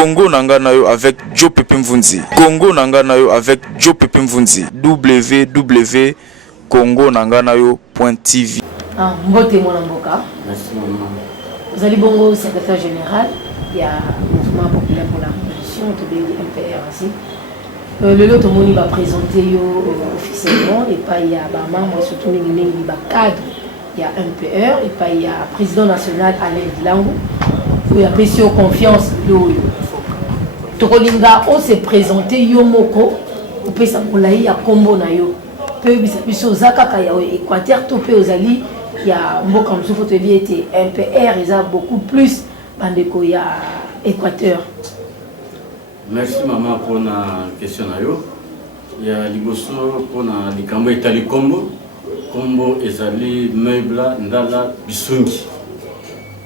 Congo Nanganayo avec Joe Pepe Mvunzi. Congo Nanganayo avec Joe Pepe Mvunzi. www.congonanganayo.tv. Mbote Mwana Mboka. Merci maman. Vous allez bongo secrétaire général. Il y a le mouvement populaire pour la révolution, MPR aussi. Le lot Moni va présenter officiellement et pas il y a membre surtout les cadre. Il y a MPR et pas il y a président national Alain Dilango. Il y a PCO confiance. Tokolinga on s'est présenté Yomoko. On peut s'appeler il y a combo na yo. Peu biso zaka kaya Équateur topé aux alliés. Il y a Mboka Msoufo Tevi était MPR ils a beaucoup plus bandeko il y a Équateur. Merci maman pour la question na yo. Il y a liboso pour na likambo etali combo ezali meuble ndala bisungi.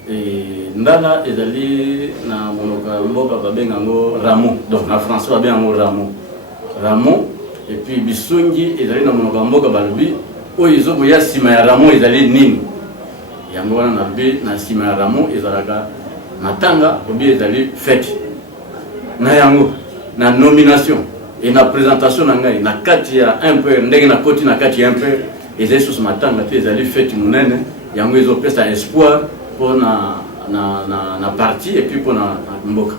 Et ndala ezali na monoka mboka babengango ramo. Donc na français babengango ramo et puis bisungi ezali na monoka mboka balobi oyo ezoboya sima ya ramo ezali nini. Yango wana na be na sima ya ramo ezalaka matanga obi ezali fête. Na yango na nomination et na présentation na ngai na kati ya MPR ndenge na koti na kati ya MPR ezali sous matanga te ezali fête munene yango ezo pesa espoir pour na parti et puis pour na mboka.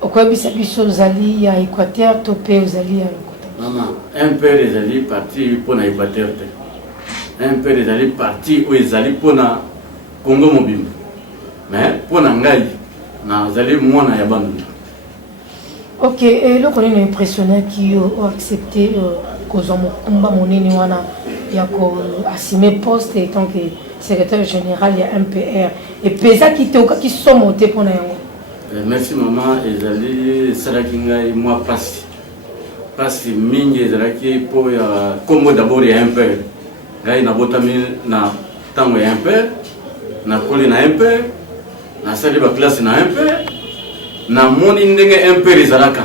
Okwa bisa biso zali ya Équateur topé zali ya Maman MPR ezali parti pour na Équateur te. MPR ezali parti ou ezali pour na Congo mobile. Mais pour na ngai na zali mwana ya bandu. Ok, et là on est impressionné qui ont accepté cause mon combat monene wana ya ko assumer poste et tant que secrétaire général ya MPR et pesa qui sont montés pour na yango. Merci maman ezali salaki ngai moi passe mingi ezalaki pour ya Congo d'abord ya MPR. Ngai na botami na tango ya MPR na koli na MPR na sali ba classe na MPR na moni ndenge MPR ezalaka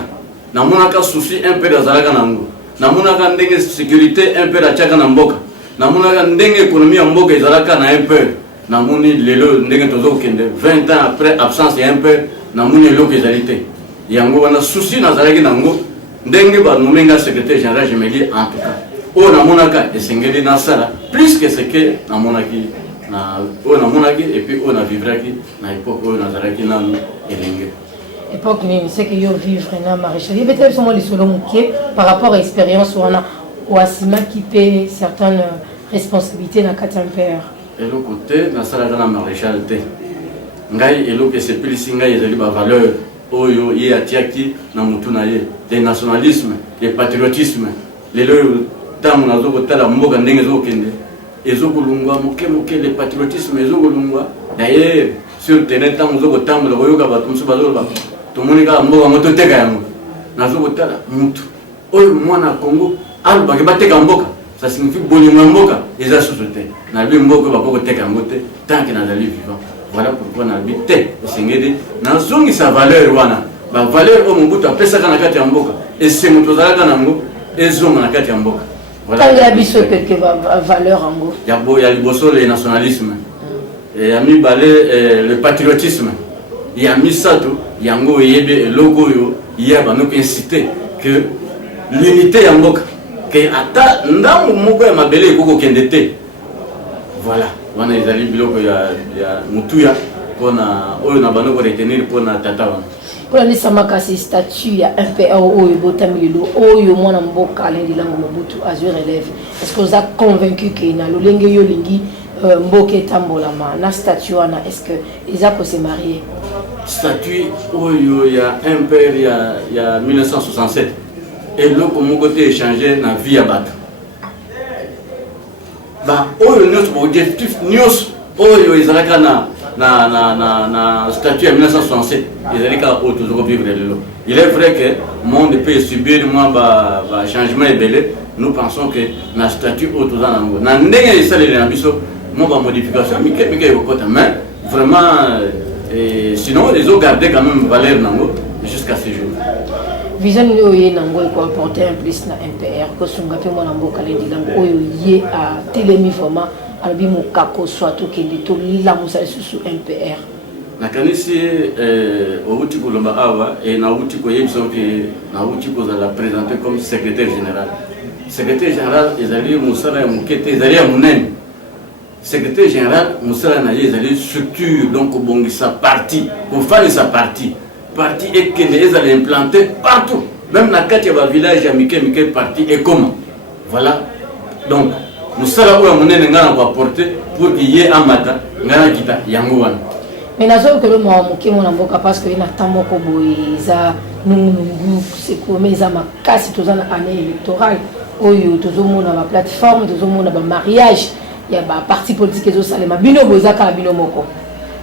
na monaka souci MPR ezalaka nango na monaka ndenge sécurité MPR achaka na mboka na monaka ndenge économie ya mboka ezalaka na MPR na moni lelo ndenge tozo kende 20 ans après absence ya MPR na moni lelo ezalité yango wana souci nazalaki nango ndenge ba nomenga secrétaire général je me dis en tout cas o na monaka esengeli na sala plus que ce que na monaki na o na monaki et puis on a vivraki na époque on a zaraki na elenge époque ni c'est que yo vivre na maréchal il y a peut-être seulement les solo muké par rapport à expérience ou on a ou asima qui paie certaines responsabilités na MPR et le côté na sala na maréchal te ngai elo que c'est plus ngai ezali ba valeur oyo ye atiaki na mutu na ye le nationalisme le patriotisme le tamu na zo kotala mboka ndenge zo kende ezokolungwa moke le patriotisme ezokolungwa d'ailleurs sur terrain tamu zo kotambola koyoka bato musu bazoloba tomonika mboka moto teka yango nazo kotala mutu oyo mwana Congo alobaki bateka mboka ça signifie bolingo mboka eza société na bi mboka bakoko teka yango te tant que nazali vivant. Voilà pourquoi na bi te esengeli nazongi sa valeur wana ba valeur o mobutu apesaka na kati ya mboka ese moto zalaka nango ezonga na kati ya mboka. Voilà. Quand il y a biso quelques valeurs en gros. Il y a le nationalisme. Il y a le patriotisme. Il y a Misato, il y a le logo, il y a incité que l'unité est en boca. Que ata ndamu moko ya mabele koko kendete. Voilà. Wana ezali biloko ya mutuya pona oyo na banoko retenir pona tata wana. Pour aller samakasi statut ya MPR oyo botamililo oyo mwana mboka Alain Dilango Mobutu azur élève. Est-ce que vous êtes convaincu que na lolenge yo lingi mboka tambolama na statut wana est-ce que ils a se marier? Statut oyo ya MPR ya 1967 et le moko te échanger na vie ya bato. Ba oyo notre objectif nyos oyo ezalaka na statut en 1967 il est vrai que le monde peut subir un changement ébélé. Nous pensons que le statut autour na ndenge esaleli na biso mo ba modification mais vraiment sinon ils ont gardé quand même valeur nango jusqu'à ce jour. Vision oyo nango ko apporter un plus na MPR ko sunga pe mona mboka Alain Dilango oyo ye a telemi vraiment albi mokako soit to kende to la musa sous MPR. nakanisi outi koloba awa et na outi ko yebison que na outi ko la présenter comme secrétaire général. Secrétaire général ezali musala ya mukete ezali ya munene. Secrétaire général musala na ye ezali structure donc bongisa parti pour faire sa parti et que les allait implanter partout même na kati ya village ya mike parti et comment voilà donc musala oyo munene ngana ko apporter pour qu'il y ait amata ngana kita yango wana. Mais nazo que le mo moke mo na mboka parce que ina tamo ko boiza nungu c'est comme eza makasi tozana année électorale oyo tozomona ba plateforme tozomona ba mariage ya ba parti politique ezo salema bino bozaka bino moko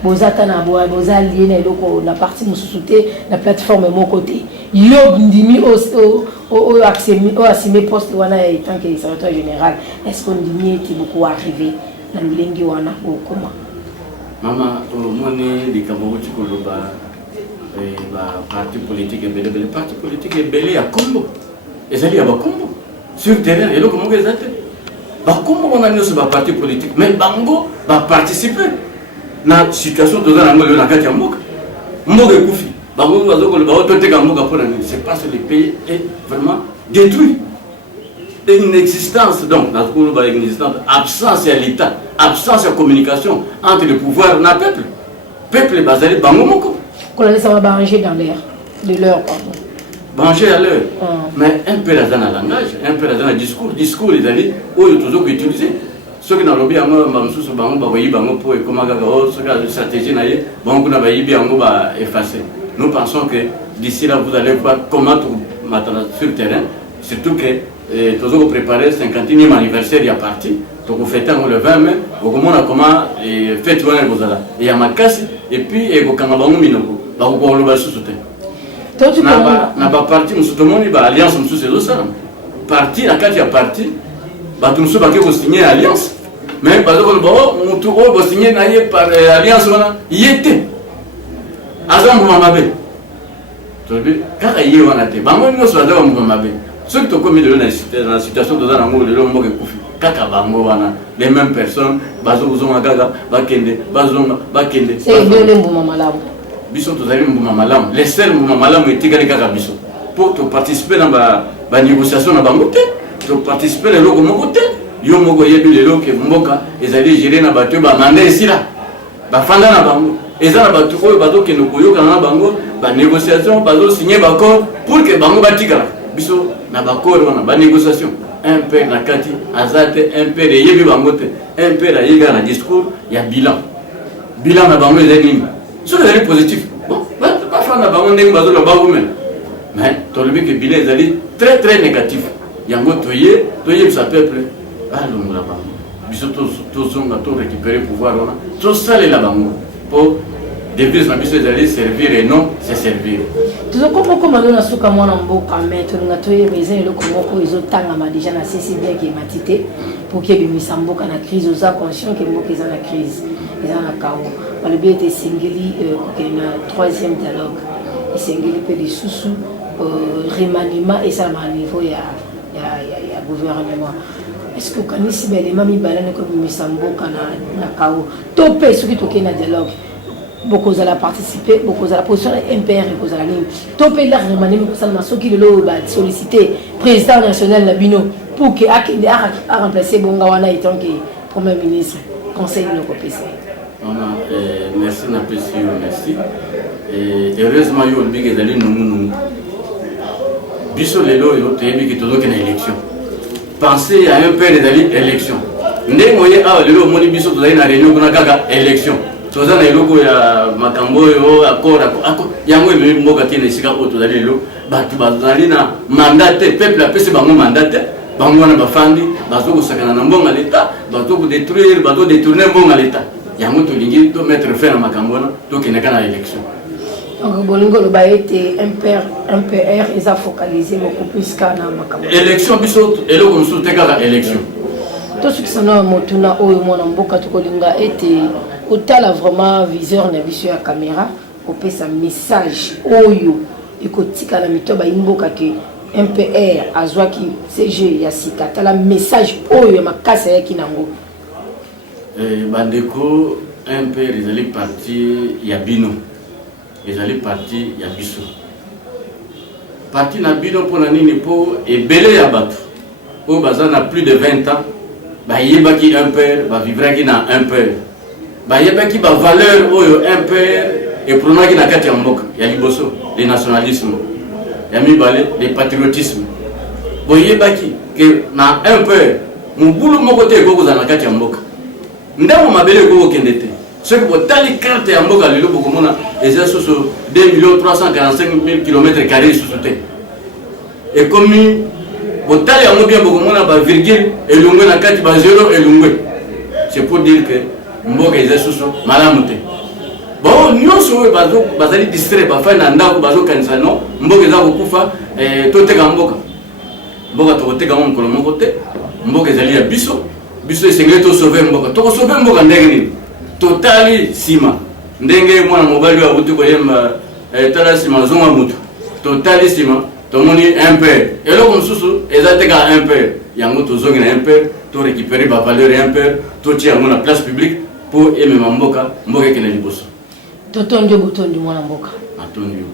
bozata na boa boza lié na eloko na parti mususuté na plateforme moko te yo ndimi o assumé poste wana tant que secrétaire général est-ce qu'on ndimi était beaucoup arrivé na milengi wana ou comment mama moni likambo uti koloba ba parti politique ebele parti politique ebele ya kombo ezali ya bakombo sur terrain eloko moko ezate bakombo wana nyonso ba parti politique mais bango ba participer na situation tozana ngo na kati ya mboka ekufi bango bazokoloba ototeka mboka mpona nini c'est parce que le pays est vraiment détruit une existence donc na koloba une existence absence à l'état absence de communication entre le pouvoir et le peuple basé bango moko qu'on laisse ça banger dans l'air de l'heure pardon banger à l'heure mais un peu dans un langage un peu dans un discours les alliés où ils toujours utiliser ceux qui n'ont pas bien mamsusu bango bakoyi bango pour comment gaga ce que stratégie na ye bango na bayibi bango ba effacer. Nous pensons que d'ici là vous allez voir comment maintenant sur le terrain surtout que toujours préparer 50e anniversaire il y a parti donc vous fêtez le 20 mai vous comment faites vous là il y a makasi et puis et vous kanga bango minoko ba ko lo ba susute na ba parti musutomoni ba alliance mususu zo sana parti na kati ya parti ba tumsu ba ke signer alliance mais ba zo ba mutu o ba signer na ye par alliance wana yete azambu mamabe to bi kaka ye wana te bango nyonso azambu mamabe ceux qui ont commis de la situation de la mort de l'homme qui est kaka bango wana les mêmes personnes bazo uzonga gaga bakende bazonga bakende c'est bien le mbuma malamu biso tozali mbuma malamu les seuls mbuma malamu etikali kaka biso pour participer dans ba négociation na bango te to participer le logo moko te yo moko yebi le logo mboka ezali gérer na bato ba mandat esila ba fanda na bango ezala bato oyo bazo kendo koyoka na bango ba négociation bazo signer ba accord pour que bango batikala biso na ba accord wana ba négociation un peu na kati azate un peu de yebi bango te un peu la yiga na discours ya bilan na bango ezali nini so ezali positif bon ba fanda bango ndenge bazo lo bango mais tolobi que bilan ezali très très négatif yango toye sa peuple balongola bango biso tozonga to récupérer pouvoir wana tosalela bango pour devise na biso ezali servir et non se servir tozokoma na suka mwana mboka mais tolinga toyebeza eloko moko ezotangama déjà na ceci bien qui matite pour que bimisa mboka na crise oza conscient que mboka eza na crise eza na kao balobi ete esengeli na troisième dialogue esengeli mpe lisusu remaniement esalama na niveau ya gouvernement. Est-ce que quand ici les mamies balane comme Missamboka na kao topé ce qui toqué na dialogue beaucoup à la participer beaucoup à la position MPR et beaucoup à la ligne topé la remaniement pour ça ce qui le sollicité président national Nabino pour que a remplacer Bongawana étant que premier ministre conseil de l'OPC. Merci merci et heureusement yo big ezali nous biso lelo yo tebi ki tozoke na élection. Pensez à un peu des élections. Ndé moye a lelo moni biso tozali na réunion kuna kaka élection. Toza na eloko ya makambo yo accord yango ebe mboka tena sika ko tozali lelo batu bazali na mandat peuple apesi bango mandat bango na bafandi bazoko sakana na mbonga l'état bazoko détruire bazo détourner mbonga l'état. Yango to lingi to mettre fin na makambo na to keneka na élection. Donc bolingo lo ba été MPR ils a focalisé beaucoup plus kana makambo. Élection biso eloko musu tekaka élection. Tout ce qui sont na motuna oyo mona mboka to kolinga été otala vraiment viseur na biso ya caméra opesa message oyo ekotika na mitoba imboka ke MPR azwaki CG ya sika tala message oyo makasa ya kinango. Bandeko impère ezali parti ya bino ezali parti ya biso parti na bino mpona nini mpo ebele ya bato oyo baza na plus de 20 ans bayebaki impère bavivraki na impère bayebaki bavaleur oyo impère eprenaki na kati ya mboka ya liboso le nationalisme ya mibale le patriotisme boyebaki ke na impère mobulu moko te ekokozala na kati ya mboka ndambo mabele ekokokende te soki botali carte ya mboka lelo bokomona eza susu 2 345 000 km² susu te ekomi botali yango bien bokomona bavirgule elungwe na kati bazero elungwe c'est pour dire que mboka eza susu malamu te bon nyonso oyo bazali distrait bafai na ndako bazokanisa no mboka eza kokufa toteka mboka tokoteka ngo mokolo moko te mboka ezali ya biso esengeli tosauve mboka tokosauve mboka ndenge nini totali nsima ndenge mwana mobali oyo abuti koyemba tala nsima azonga motu totali nsima tomoni impère eloko mosusu eza te kaka impère yango tozongi na impère torécupere bavaleur ya impère totia yango na place publique mpo emema mboka ekende liboso totondi yo botondi mwana mboka atondi yo